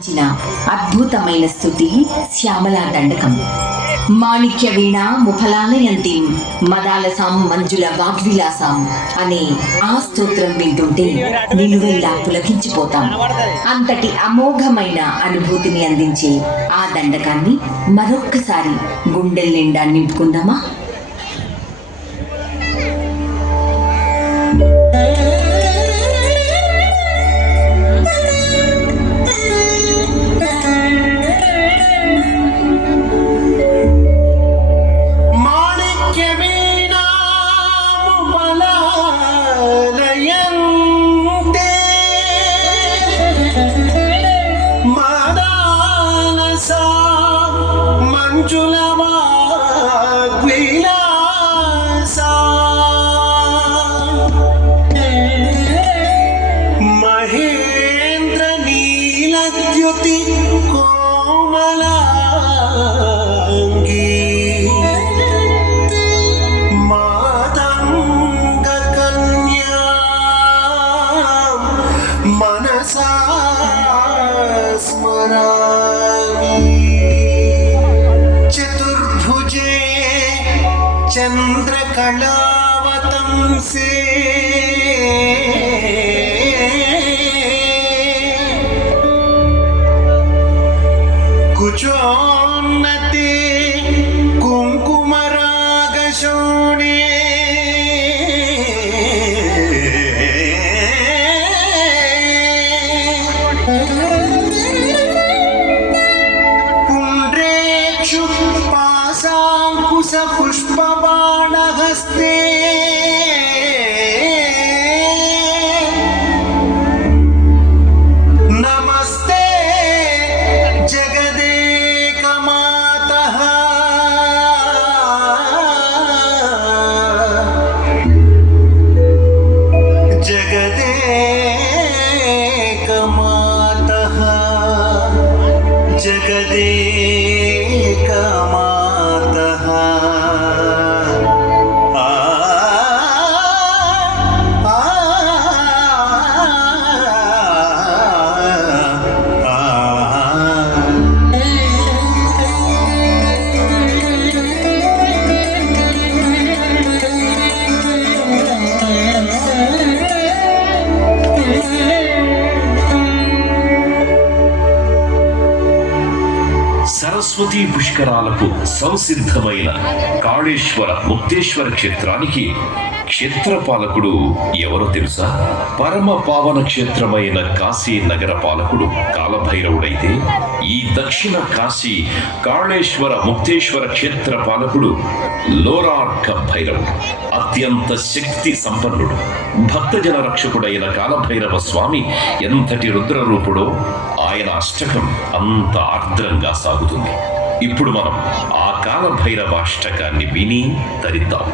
అద్భుతమైన స్థుతి శ్యామలా దండకం. మాణిక్య వీణ ముఫలాలయంతిం మదాలసాం మంజుల వాగ్విలాసాం అనే ఆ స్తోత్రం వింటుంటే నిలువెల్లా పులకించిపోతాం. అంతటి అమోఘమైన అనుభూతిని అందించే ఆ దండకాన్ని మరొక్కసారి గుండెల నిండా నింపుకుందామా? మహేంద్ర నీలద్యుతి కోమలాంగి మాతంగ కన్యా మనసా స్మరామి చతుర్భుజే చంద్రకళావతంసే కుచోన్నతే కుంకుమరాగశోణే పుండ్రేక్షు పాశాంకుశ పుష్పబాణహస్తే నమస్తే జగదేకమాతః జగదేకమాతః జగదేకమాతః సరస్వతీ పుష్కరాలకు సంసిద్ధమైన కాళేశ్వర ముక్తేశ్వర క్షేత్రానికి క్షేత్రపాలకుడు ఎవరో తెలుసా? పరమ పావన క్షేత్రమైన కాశీ నగర పాలకుడు కాలభైరవుడైతే, ఈ దక్షిణ కాశీ కాళేశ్వర ముక్తేశ్వర క్షేత్ర పాలకుడు లోరార్క భైరవుడు. అత్యంత శక్తి సంపన్నుడు, భక్తజన రక్షకుడైన కాలభైరవ స్వామి ఎంతటి రుద్రరూపుడో ఆయన అష్టకం అంత ఆర్ద్రంగా సాగుతుంది. ఇప్పుడు మనం ఆ కాలభైరవ అష్టకాన్ని విని తరిద్దాం.